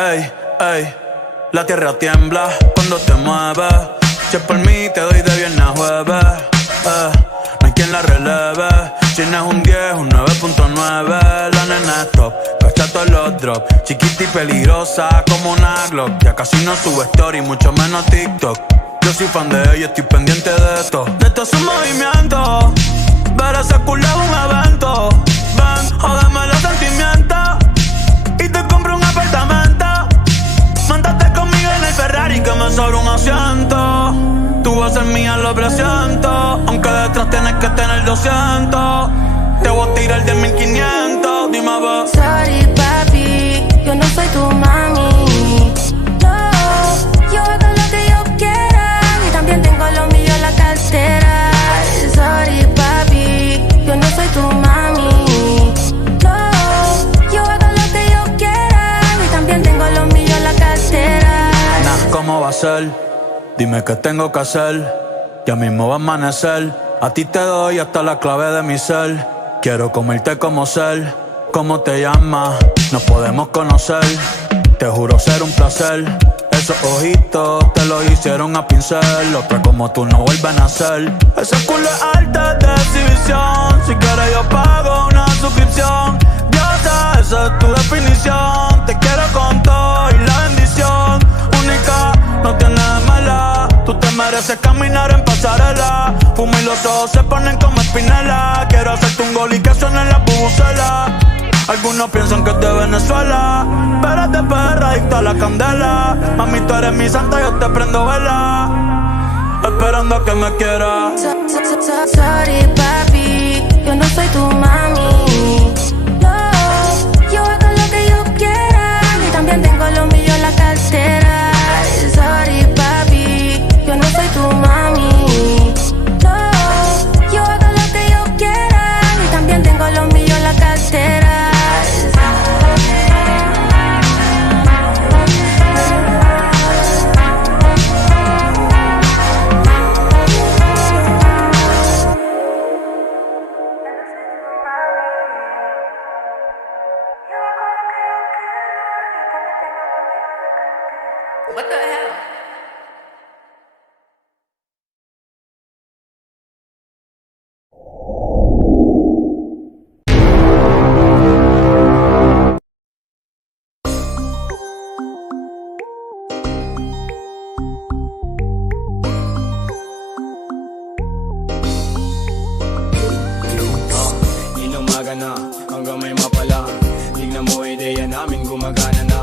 Ey, ey, la tierra tiembla cuando te mueves. Si es por mí te doy de viernes a jueves. No hay quien la releve. Si no es un 10, un 9.9. La nena es top, cacha todos los drops. Chiquita y peligrosa como una Glock. Ya casi no sube story, mucho menos TikTok. Yo soy fan de ella, estoy pendiente de esto. De esto es un movimiento. Ver ese culo es un evento. Ven, jódeme los sentimientos y te compro un apartamento. Montate conmigo en el Ferrari que me sobra un asiento. Tú vas a ser mía, lo presiento. Aunque detrás tienes que tener 200. Te voy a tirar de 1500. Dime a ver. Sorry papi, yo no soy tu mami. No, yo hago lo que yo quiera y también tengo lo mío en la cartera. Sorry papi, yo no soy tu mami. No, yo hago lo que yo quiera y también tengo lo mío en la cartera. Nah, ¿cómo va a ser? Dime qué tengo que hacer. Ya mismo va a amanecer. A ti te doy hasta la clave de mi ser. Quiero comerte como ser. ¿Cómo te llamas? Nos podemos conocer. Te juro ser un placer. Esos ojitos te lo hicieron a pincel. Otra como tú no vuelven a ser. Ese culo es alta de exhibición. Si quieres yo pago una suscripción. Diosa, esa es tu definición. Te quiero con todo y la bendición. Única, no tienes mala. Tú te mereces caminar en pasarela. Fumo y los ojos se ponen como espinela. Quiero hacerte un gol y que suene la bubucela. Algunos piensan que es de Venezuela, pero es de perra, adicto a la candela. Mami, tú eres mi santa, yo te prendo vela, esperando a que me quieras. Sorry papi, yo no soy tu mami. No, yo hago lo que yo quiera y también tengo lo mío en la cartera. Sorry papi, yo no soy tu mami. No, yo hago lo que yo quiera y también tengo lo mío en la cartera. What the hell? Inumaga na, hanggang may mapala. Tignan mo ideya namin gumagana na.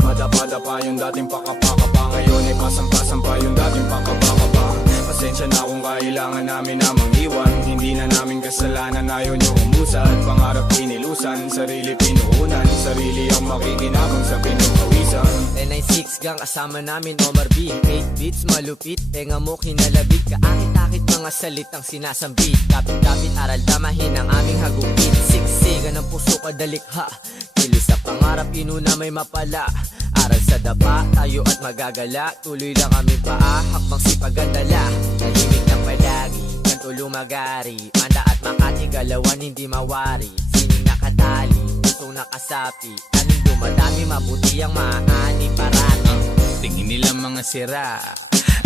Madapa-dapa yung dating pakapakapa. Ngayon ay pasampa-sampa yung dating pakapakapa. Pasensya na kung kailangan namin na mangiwan. Hindi na namin kasalanan, ayaw nyo umusad. Pangarap pinilusan, sarili pinuunan. Sarili ang makikinabang sa pinupawisan. 996 gang kasama namin Omar B. 8 beats malupit, tenga mo kinalabit. Kaakit-akit mga salitang sinasambit. Kapit-kapit aral damahin ang aming hagupit. Siksigan ng puso kadalikha. Kilos sa pangarap inuna may mapala. Aral sa dapa, tayo at magagala. Tuloy lang kami paa, hakbang sipagandala. Tahimik ng palagi, kanto lumagari. Manda at Makati, galawan hindi mawari. Sining nakatali, pusong nakasapi. Anong dumadami, mabuti ang maani parati. Tingin nila mga sira,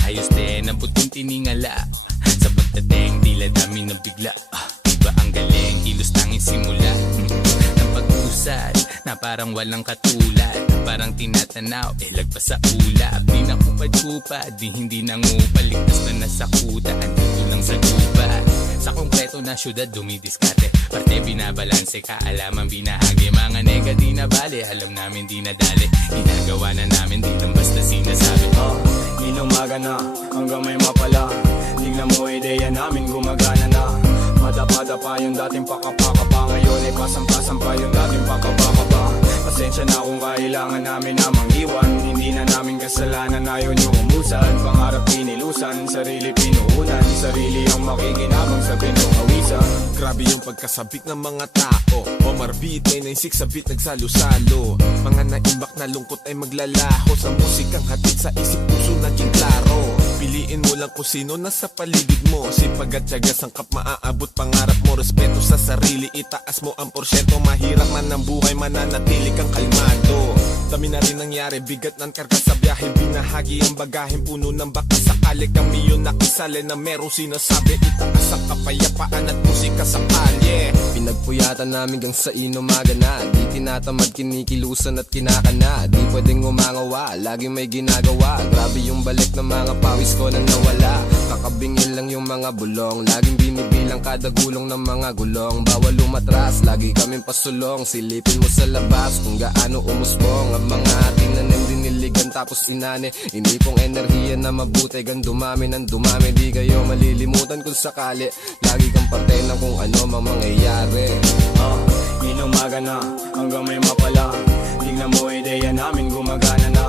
ayos din ang puting tiningala. Sa pagdating, tila dami na bigla. Iba ang galing, kilos tanging simula. Ng pag-usad, na parang walang katulad. Parang tinatanaw, lagpas sa ulap. Di na kupad-kupad, di hindi nangupal. Ligtas na nasa kuta, andito lang sa lupa. Sa konkreto na syudad, dumidiskarte. Parte binabalanse, kaalaman binahagi. Mga nega di na bale, alam namin di na dali. Ginagawa na namin, di lang basta sinasabi. Inumaga na, hanggang may mapala. Tignan mo ideya namin gumagana na. Madapa-dapa yung dating pakapakapa. Ngayon ay pasampa-sampa yung dating pakapakapa. Pasensya na kung kailangan namin na mangiwan. Hindi na namin kasalanan, ayaw nyo umusad. Pangarap pinilusan, sarili pinuunan. Sarili ang makikinabang sa pinukawisan. Grabe yung pagkasabik ng mga tao. Omar B, 996 sa beat nagsalo-salo. Mga naimbak na lungkot ay maglalaho. Sa musikang hatid sa isip puso naging klaro. Piliin mo lang kung sino nasa paligid mo. Sipag at tiyaga, sangkap maaabot pangarap mo. Respeto sa sarili, itaas mo ang porsyento. Mahirap man ang buhay, mananatili kang kalmado. Dami na rin nangyari, bigat ng karga sa biyahe. Binahagi ang bagahin, puno ng baka sakali. Kami yun nakisali na merong sinasabi. Itaas ang kapayapaan at musika sa kalye. Pinagpuyatan namin gang sa inumaga na. Di tinatamad, kinikilusan at kinakana. Di pwedeng umangawa, laging may ginagawa. Grabe yung balik ng mga pawis ko na nawala. Kakabingin lang yung mga bulong. Laging binibilang kada gulong ng mga gulong. Bawal umatras, lagi kaming pasulong. Silipin mo sa labas kung gaano umusbong ang mga ating nanim diniligan tapos inane. Inipong enerhiya na mabuti gan dumami ng dumami. Di kayo malilimutan kung sakali. Lagi kang parte ng kung ano mang mangyayari. Inumaga na hanggang may mapala. Tingnan mo ideya namin gumagana na.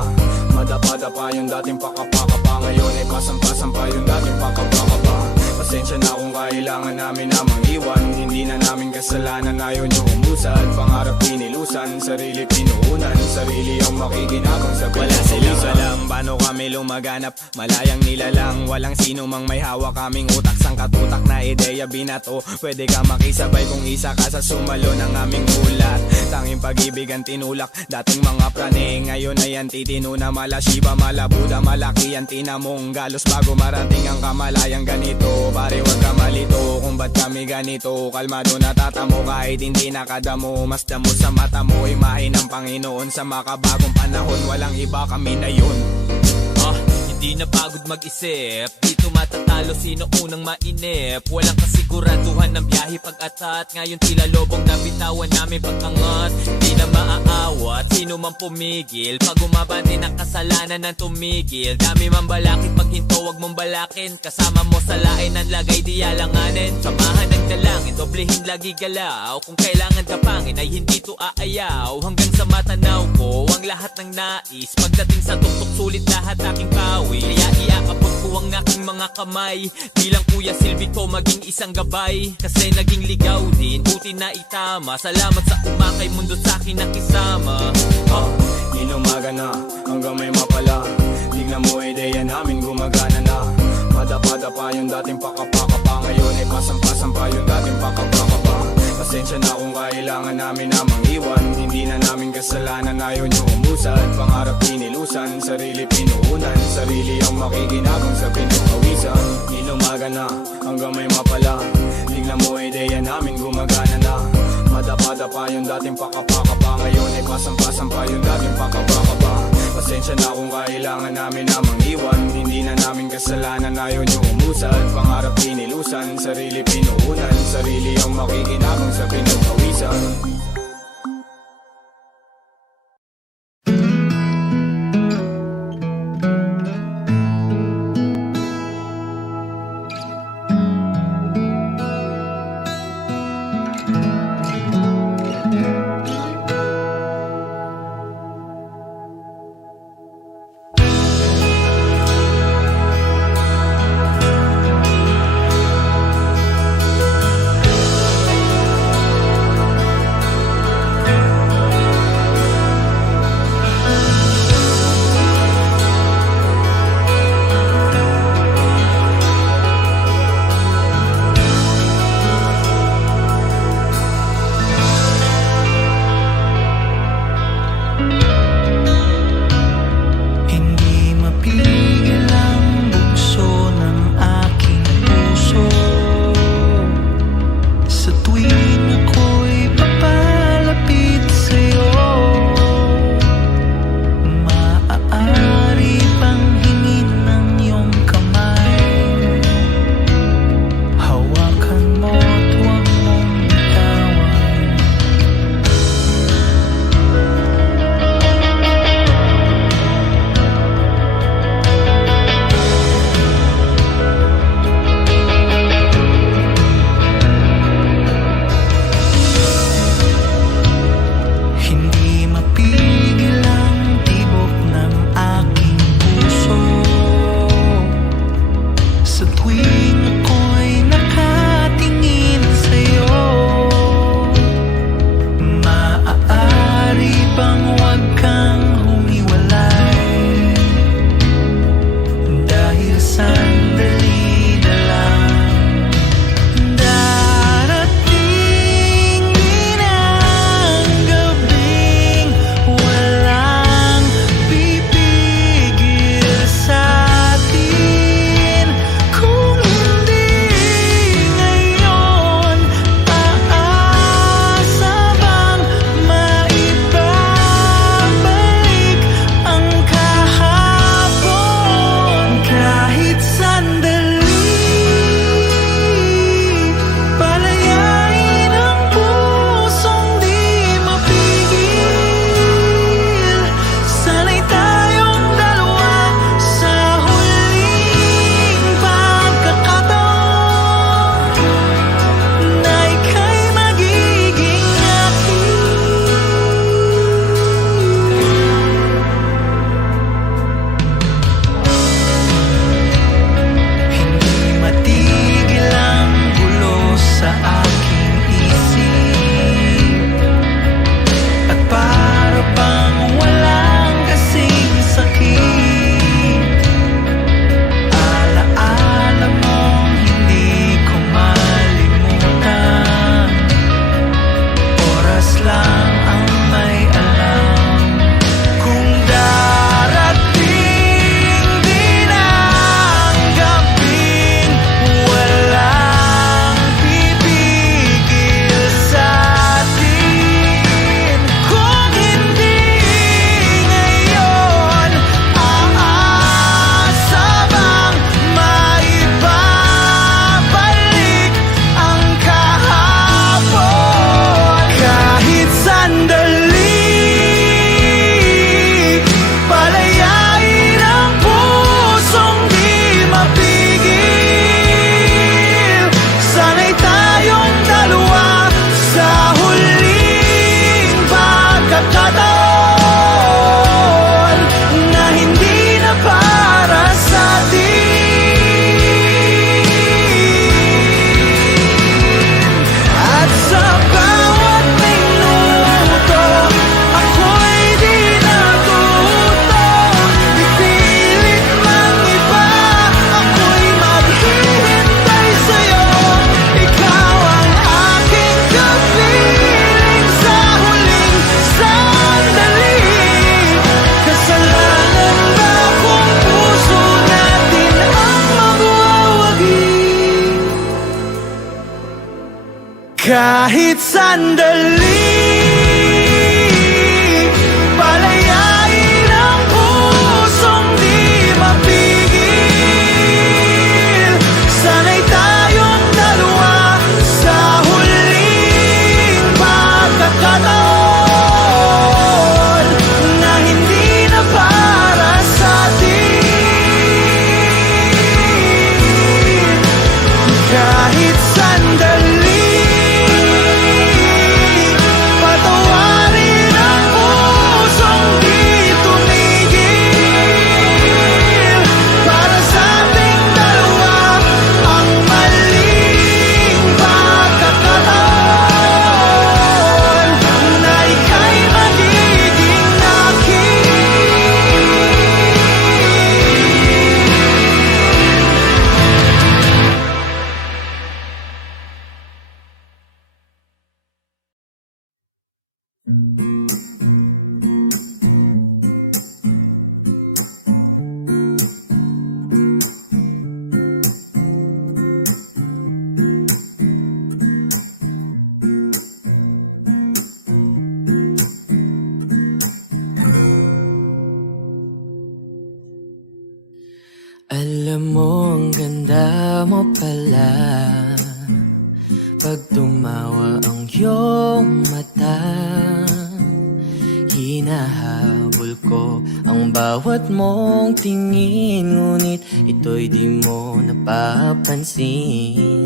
Madapa-dapa yung dating pakapakapa. Ngayon ay pasampa-sampa yung dating pakapakapa. Pasensya na kung kailangan namin na mangiwan. Hindi na namin kasalanan, ayaw nyo umusad. Pangarap pinilusan, sarili pinuunan. Sarili ang makikinabang sa wala silang alam paano kami lumaganap. Malayang nilalang, walang sino mang may hawak. Kaming utak sang katutak na ideya binato. Pwede ka makisabay kung isa ka sa sumalo ng aming ulat. Tanging pag-ibig ang tinulak, dating mga prane. Ngayon ay ang titino na mala Shiba, mala Buddha. Malaki ang tinamong galos bago marating ang kamalayang ganito. Pare wag ka malito kung ba't kami ganito. Kalmado natatamo kahit hindi nakadamo. Mas damo sa mata mo, imahe ng Panginoon. Sa makabagong panahon, walang iba, kami na yun. Hindi na pagod mag-isip, dito matatalo sino unang mainip. Walang kasiguraduhan ng biyahe pag-atat. Ngayon tila lobong nabitawan namin pag-angat. Di na maaawat, sino man pumigil. Pag umaba din ang kasalanan ng tumigil. Dami man balakid, pag hinto wag mong balakin. Kasama mo sa lain ang lagay di alanganin. Samahan ng dalangin, doblehin lagi galaw. Kung kailangan kapangin ay hindi to aayaw. Hanggang sa matanaw ko ang lahat ng nais. Pagdating sa tuktok sulit lahat aking pawi. Kaya iakapot ko ang aking mga kamay. Bilang Kuya Silvi ko maging isang gabay. Kasi naging ligaw din, buti na itama. Salamat sa umakay mundo sa akin nakisama. Inumaga na hanggang may mapala. Tignan mo ideya namin gumagana na. Madapa-dapa yung dating pakapakapa. Ngayon ay pasampa-sampa yung dating pakapakapa. Pasensya na kung kailangan namin na mangiwan. Hindi na namin kasalanan, ayaw nyo umusad. Pangarap pinilusan, sarili pinuunan. Sarili ang makikinabang sa pinukawisan. Inumaga na hanggang may mapala. Tingnan mo ideya namin gumagana na. Madapa-dapa yung dating pakapakapa. Ngayon ay pasampa-sampa yung dating pakapakapa. Pasensya na kung kailangan namin na mangiwan. Hindi na namin kasalanan, ayaw nyo umusad. Pangarap pinilusan, sarili pinuunan. Sarili ang makikinabang sa pinukawisan. Kahit sandali, palayain ang pusong di mapigil. Sana'y tayong dalawa sa huling pagkakataon na hindi na para sa atin. Kahit sandali, patawarin ang pusong di tumigil. Para sa ating dalawa ang maling pagkakataon na ika'y magiging akin. Alam mo, ang ganda mo pala pag tumawa ang iyong mata. Hinahabol ko ang bawat mong tingin, ngunit ito'y di mo napapansin.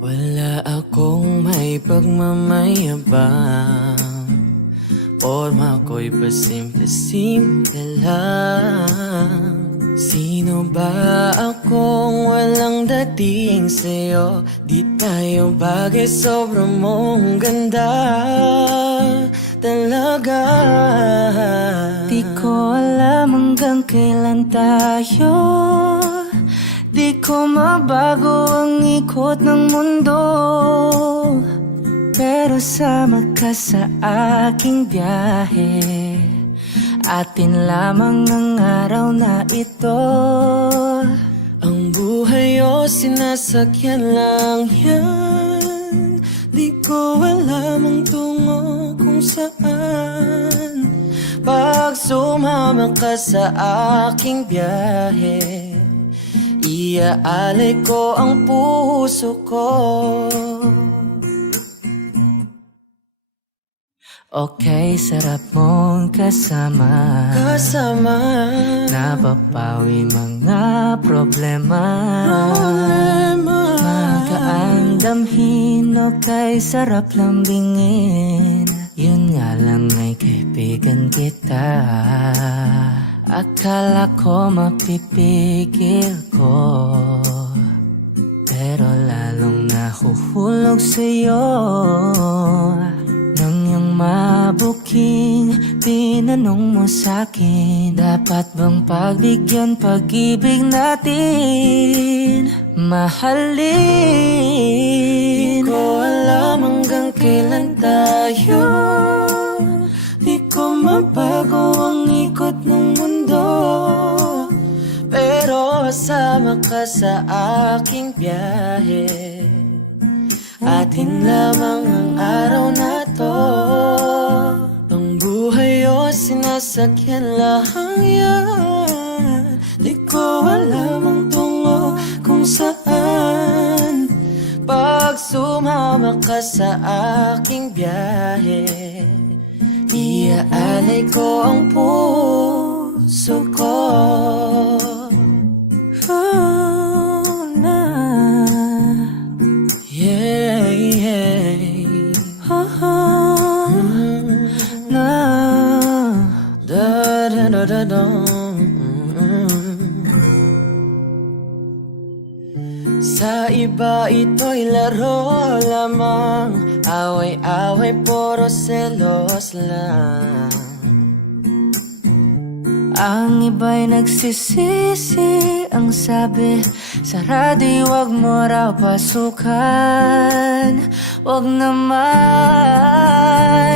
Wala akong may pagmamayabang, forma ko'y pasimple-simple lang. Sino ba akong walang dating sa'yo? Di tayo bagay, sobrang mong ganda talaga. Di ko alam hanggang kailan tayo, di ko mabago ang ikot ng mundo, pero sama ka sa aking biyahe. Atin lamang ang araw na ito. Ang buhay o sinasakyan lang yan, di ko alam ang tungo kung saan. Pag sumama ka sa aking biyahe, iaalay ko ang puso ko. Okay, sarap mong kasama, napapawi mga problema. Magaang damhin, okay, sarap lambingin. Yun nga lang ay kaibigan kita. Akala ko mapipigil ko, pero lalong nahuhulog sa'yo. Nang yung mabuking tinanong mo sa'kin, dapat bang pagbigyan pag-ibig natin, mahalin? Di ko alam hanggang kailan tayo, di ko mabago ang ikot ng mundo, pero kasama ka sa aking biyahe. Atin lamang ang araw na to. Ang buhay o sinasakyan lang yan, di ko alam ang tungo kung saan. Pag sumama ka sa aking biyahe, iaalay ko ang puso ko. Oh, na. Yeah, yeah. Oh, na. Da da da da da. Sa iba ito'y laro lamang, away-away puro selos lang. Ang iba'y nagsisisi, ang sabi sa radyo, wag mo raw pasukan. Wag naman.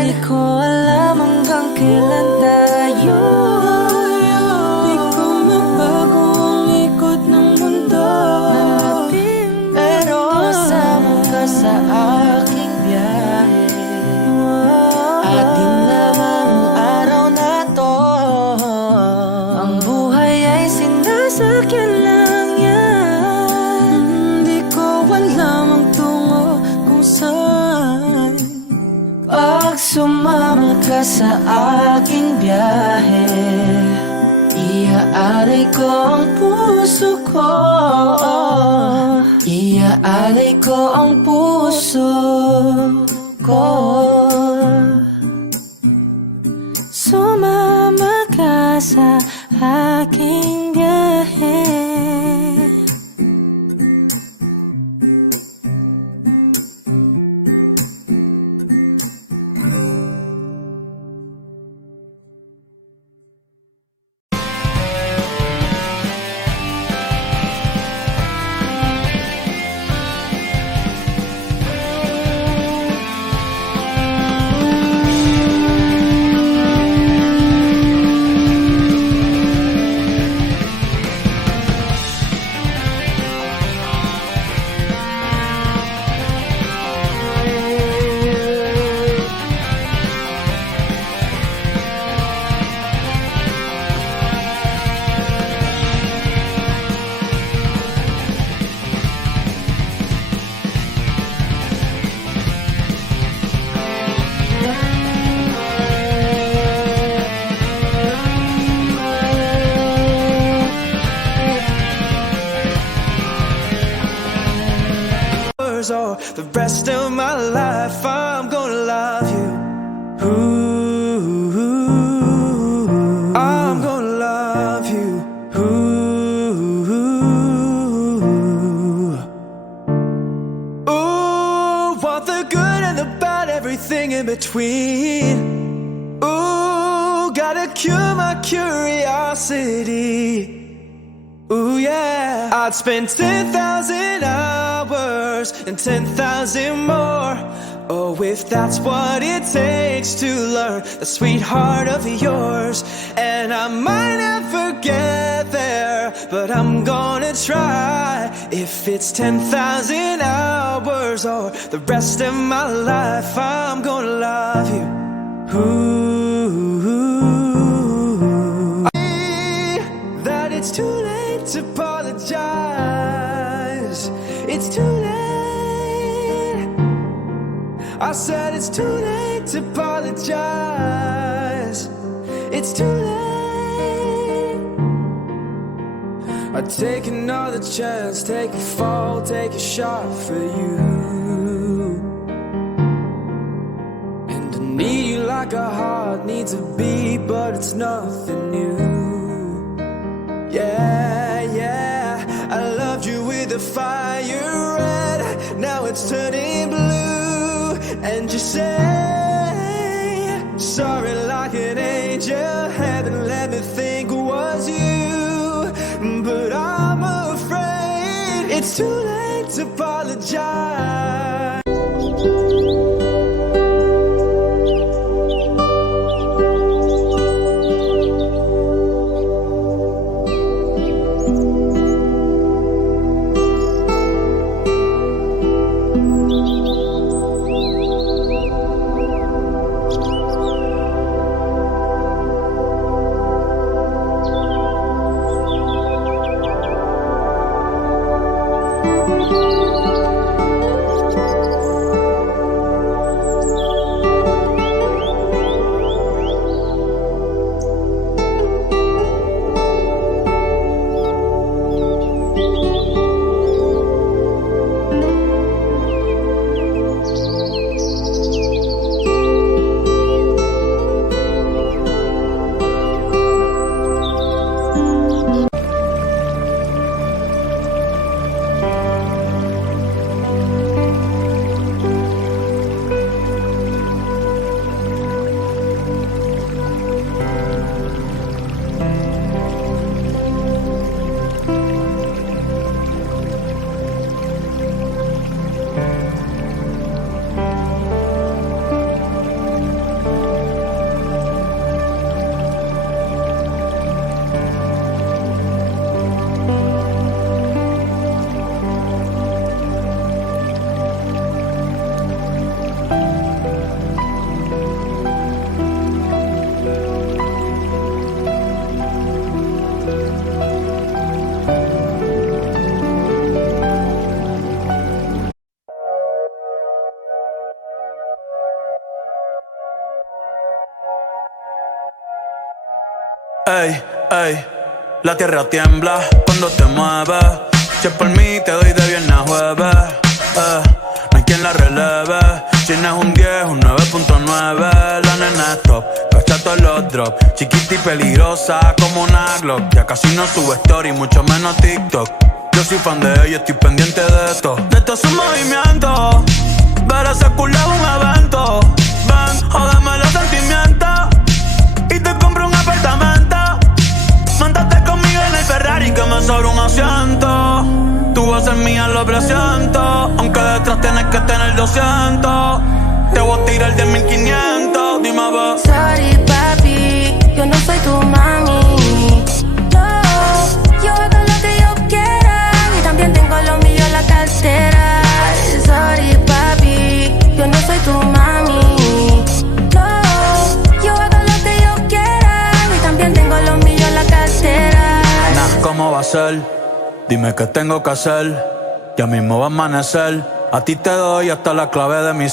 Di ko alam hanggang kailan tayo, Di ko mabago ang ikot ng mundo, pero kasama ka sa aking ka sa aking biyahe, iaalay ko ang puso ko, iaalay ko ang puso ko. Sumama ka sa aking biyahe. Or the rest of my life I'm gonna love you. Ooh, I'm gonna love you. Ooh, want the good and the bad, everything in between. Ooh, gotta cure my curiosity. Ooh yeah, I'd spend 10,000 hours and 10,000 more. Oh, if that's what it takes to learn the sweetheart of yours. And I might never get there, but I'm gonna try. If it's 10,000 hours or the rest of my life, I'm gonna love you. Ooh, that it's too late to apologize. It's too late. I said it's too late to apologize. It's too late. I'd take another chance, take a fall, take a shot for you. And I need you like a heart needs a beat, but it's nothing new. Yeah, yeah, I loved you with a fire red, now it's turning blue. And you say sorry like an angel, heaven let me think it was you. But I'm afraid it's too late to apologize. Ey, ey, la tierra tiembla cuando te mueves. Si es por mí te doy de viernes a jueves. No hay quien la releve. Si no es un 10, un 9.9. La nena es top, cacha todos los drops. Chiquita y peligrosa como una Glock. Ya casi no sube story, mucho menos TikTok. Yo soy fan de ella, estoy pendiente de esto. De todos sus movimientos. Ver ese culo es un evento. Ven, jódeme los sentimientos y te compro un apartamento. Montate conmigo en el Ferrari que me sobra un asiento. Tú vas a ser mía, lo presiento. Aunque detrás tienes que tener 200. Te voy a tirar de 1500. Dime a ver. Sorry, papi, yo no soy tu mami. No, yo hago lo que yo quiera y también tengo lo mío en la cartera. Sorry, papi, yo no soy tu mami. No, yo hago lo que yo quiera y también tengo lo mío en la cartera. Nah, ¿cómo va a ser? Dime qué tengo que hacer. Ya mismo va a amanecer. A ti te doy hasta la clave de mi